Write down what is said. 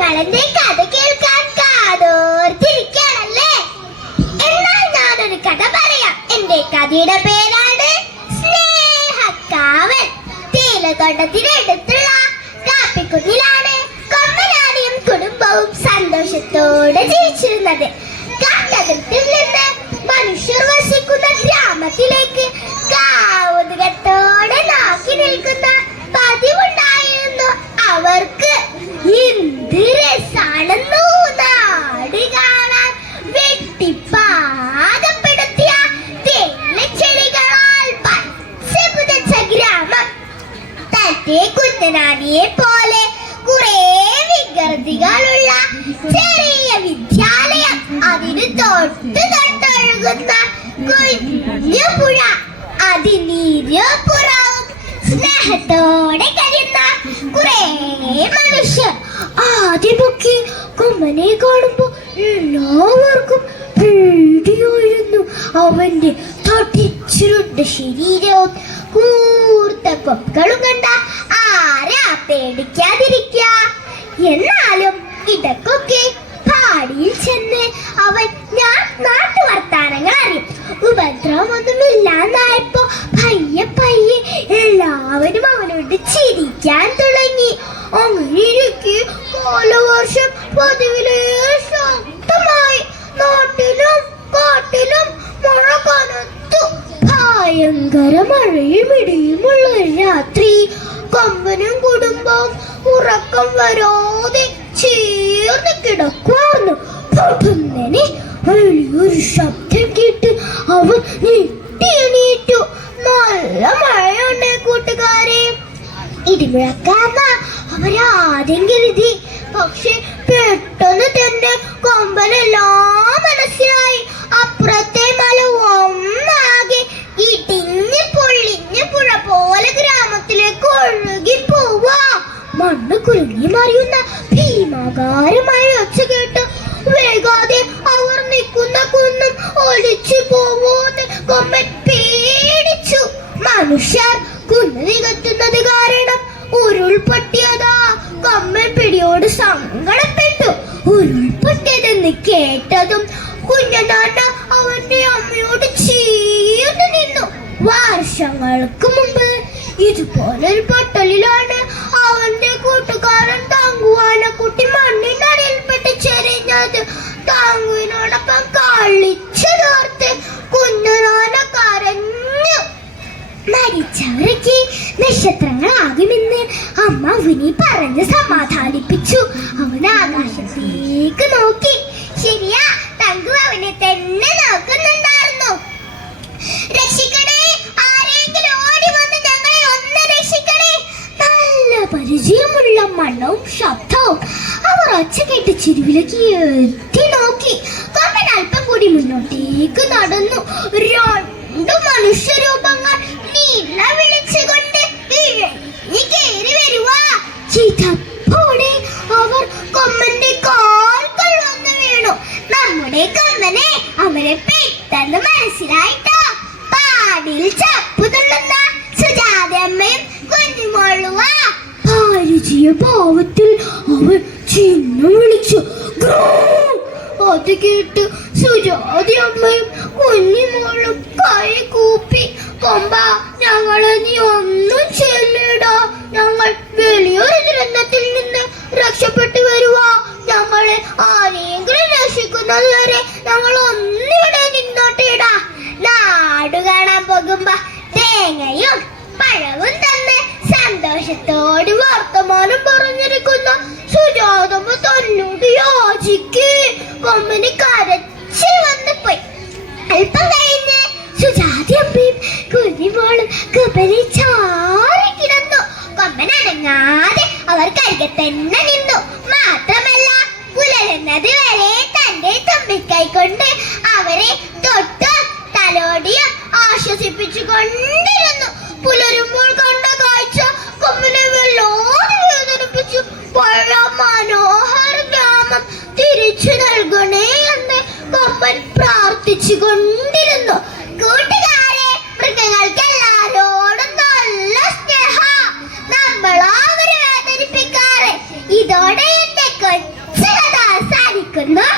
നിങ്ങൾ എന്റെ കഥ കേൾക്കാൻ കാതോർത്തിരിക്കുകയാണല്ലേ? എന്നാൽ ഞാനൊരു കഥ പറയാം. എന്റെ കഥയുടെ പേരാണ് സ്നേഹക്കാവൽ. തേയിലത്തോട്ടത്തിനടുത്തുള്ള കാപ്പിക്കുന്നിലാണ് കൊമ്മനാടിയും കുടുംബവും സന്തോഷത്തോടെ ജീവിച്ചിരുന്നത്. കാട്ടതിർത്തിൽ നിന്ന് മനുഷ്യർ വസിക്കുന്ന ഗ്രാമത്തിലേക്ക് കൗതുകത്തോടെ നോക്കി നിൽക്കുന്ന പതിവുണ്ടായിരുന്നു അവർക്ക്. എന്ത് രസാണെന്നോ നാട് കാണാൻ. വെട്ടിപ്പാകപ്പെടുത്തിയ തേയിലച്ചെടികളാൽ പച്ചപുതച്ച ഗ്രാമം. തന്റെ കുഞ്ഞനാനിയെ പോലെ കുറെ വികൃതികളുള്ള ചെറിയ വിദ്യാലയം, അതിന് തൊട്ടൊഴുകുന്ന കുഞ്ഞു പുഴ, അതിനിരുപുറവും സ്നേഹത്തോടെ കഴിയുന്ന കുറെ മനുഷ്യർ. ആദ്യമൊക്കെ കൊമ്മനെ കാണുമ്പോ എല്ലാവർക്കും പേടിയായിരുന്നു. അവന്റെ തടിച്ചിരുണ്ട ശരീരവും കൂർത്ത കൊപ്പുകളും കണ്ട ആരാ പേടിക്കാതിരിക്കുക? എന്നാലും ഇടക്കൊക്കെ പാടിയിൽ ചെന്ന് അവൻ നാട്ടുവർത്താനങ്ങൾ അറിയും. ഉപദ്രവമൊന്നുമില്ലാന്നായപ്പോ പയ്യെ പയ്യെ എല്ലാവരും അവനോട് ചിരിക്കാൻ തുടങ്ങി. അങ്ങനെയിരിക്കെ കാലവർഷം പതിവിലേറെ ശക്തമായി. നാട്ടിലും കാട്ടിലും മഴ കനത്തു. ഭയങ്കര മഴയും ഇടിയുമുള്ള ഒരു രാത്രി കൊമ്പനും കുടുംബവും ഉറക്കം വരാതെ ചേർന്ന് കിടക്കുവായിരുന്നു. പൊടുന്നനെ വലിയൊരു ശബ്ദം കേട്ട് അവർ ഞെട്ടിയെണീറ്റു. നല്ല മഴയുണ്ട് കൂട്ടുകാരെ. ഇടിമുഴക്കാന്ന അവരാദ്യം കരുതി. പക്ഷെ പെട്ടെന്ന് തന്റെ കൊമ്പനെല്ലാം മനസ്സിലായി. അപ്പുറത്തെ മല ഒന്നാകെ ഇടിഞ്ഞ് പൊള്ളിഞ്ഞ് പുഴ പോലെ ഗ്രാമത്തിലേക്ക് ഒഴുകി പോവാ. മണ്ണ് കുലുങ്ങി മറിയുന്ന ഭീമാകാരമായ ഒച്ച കേട്ട് വേഗാതെ അവർ നിൽക്കുന്ന കുന്നും ഒലിച്ചു പോവോന്ന് കൊമ്പൻ പേടിച്ചു. മനുഷ്യർ കുന്ന് നികത്തുന്നത് കാരണം ഉരുൾപൊട്ടിയതാ. കൊമ്പൻ പിടിയോട് സങ്കടപ്പെട്ടു. ഉരുൾപൊട്ടിയതെന്ന് കേട്ടതും കുഞ്ഞനാന അവന്റെ അമ്മയോട് ചേർന്ന് നിന്നു. വർഷങ്ങൾക്ക് മുമ്പ് ഇതുപോലൊരു പൊട്ടലിലാണ് അവന്റെ കൂട്ടുകാരൻ തങ്കുവാനക്കുട്ടി മണ്ണിനടിയിൽപ്പെട്ട് ചെരിഞ്ഞത്. തങ്കുവിനോടൊപ്പം കളിച്ചു തോർത്ത് കുഞ്ഞനാന കരഞ്ഞു. മരിച്ചവരൊക്കെ നക്ഷത്രങ്ങളാകുമെന്ന് അമ്മ അവനെ പറഞ്ഞ് സമാധാനിപ്പിച്ചു. അവൻ ആകാശത്തേക്ക് നോക്കി. ശരിയാ, തങ്കു അവനെ തന്നെ നോക്കുന്നുണ്ടായിരുന്നു. രക്ഷിക്കണേ, ആരെങ്കിലും ഓടി വന്ന് ഞങ്ങളെ ഒന്ന് രക്ഷിക്കണേ. നല്ല പരിചയമുള്ള മണവും ശബ്ദവും. അവർ ഒച്ച കേട്ട് ചെരുവിലേക്ക് എത്തി നോക്കി. കൊമ്പൻ അല്പം കൂടി മുന്നോട്ടേക്ക് നടന്നു. രണ്ടു മനുഷ്യരൂപങ്ങൾ നീല വിളിച്ചുകൊണ്ട് ഇഴഞ്ഞു കയറി വരുവാ. ചിതപ്പോടെ അവർ കൊമ്പന്റെ കാൽകൾ വന്ന് വീണു. നമ്മുടെ കൊമ്പനെ അവരെ പെട്ടെന്ന് മനസ്സിലായിട്ടോ. പാടിയിൽ ചപ്പു തുള്ളുന്ന സുജാതയമ്മയും കുഞ്ഞുമോളുവാ. പരിചയ ഭാവത്തിൽ അവൻ ചിഹ്നം വിളിച്ചു. അത് കേട്ട് സുജാതയമ്മയും കുഞ്ഞുമോളും കൈ കൂപ്പി. കൊമ്പ, ഞങ്ങളെ നീ ഒന്നും ചെല്ലിടാ. ഞങ്ങൾ വലിയൊരു ദുരന്തത്തിൽ നിന്ന് രക്ഷപ്പെട്ടു വരുവാ. ഞങ്ങളെ ആരെങ്കിലും രക്ഷിക്കുന്നത് വരെ ഞങ്ങൾ ഒന്നിവിടെ നിന്നോട്ടിടാ. നാട് കാണാൻ പോകുമ്പോ തേങ്ങയും പഴവും തന്നെ സന്തോഷത്തോട് വർത്തമാനം പറഞ്ഞിരിക്കുന്ന സുജാതമ്മ തന്നോട് യാചിക്ക്. കൊമ്പന് കരച്ചിൽ വന്നു പോയി. അല്പം കഴിഞ്ഞ് സുജാതയമ്മയും കുഞ്ഞിമോളും കൊമ്പനെ ചാരി കിടന്നു. കൊമ്പൻ അനങ്ങാതെ അവർ കരികെ തന്നെ നിന്നു. മാത്രമല്ല, പുലരുന്നത് വരെ തന്റെ തുമ്പിക്കൈ കൊണ്ട് അവരെ തൊട്ട് തലോടിയും ആശ്വസിപ്പിച്ചു കൊണ്ടിരുന്നു. പുലരുമ്പോൾ കണ്ട കാഴ്ച കൊമ്പനെ വല്ലാതെ വേദനിപ്പിച്ചു. പഴയ മനോഹര ഗ്രാമം തിരിച്ചു നൽകണേ എന്ന് കൊമ്പൻ പ്രാർത്ഥിച്ചു കൊണ്ടിരുന്നു. കൂട്ടുകാരെ, മൃഗങ്ങൾക്ക് എല്ലാരോടും നല്ല സ്നേഹ. നമ്മളാവരെ വേദനിപ്പിക്കാറ്. ഇതോടെ എന്റെ വായിക്കുന്നു.